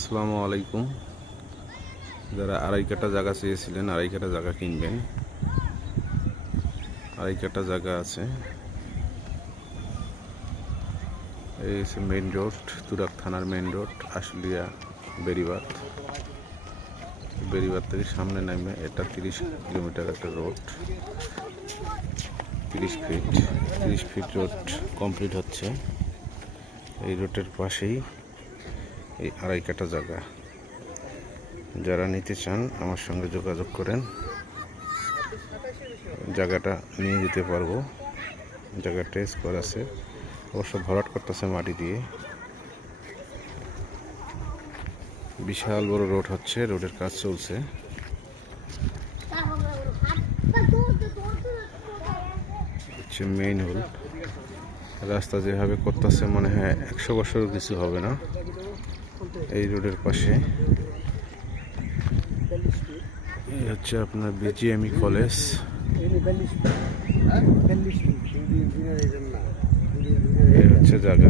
আসসালামু আলাইকুম। যারা আড়াই কাটা জায়গা চেয়েছিলেন, আড়াই কাটা জায়গা কিনবেন। আড়াই কাটা জায়গা আছে। এই হচ্ছে মেইন রোড তুরাক থানার মেইন রোড আশুলিয়া বেরিবাদ বেরিবাদ থেকে সামনে নামে এটা তিরিশ কিলোমিটার একটা রোড তিরিশ ফিট তিরিশ ফিট রোড কমপ্লিট হচ্ছে। এই রোডের পাশেই এই আড়াই কাটা জায়গা। যারা নিতে চান, আমার সঙ্গে যোগাযোগ করেন। জায়গাটা নিয়ে যেতে পারব। জায়গাটা স্কোয়ার আছে। অবশ্য ভরাট করতেছে মাটি দিয়ে। বিশাল বড় রোড হচ্ছে, রোডের কাজ চলছে। হচ্ছে মেইন হল রাস্তা যেভাবে করতেছে, মনে হয় একশো বছর কিছু হবে না। এই রোডের পাশে। এই হচ্ছে আপনার বিজিএমই কলেজ। এই হচ্ছে জায়গা।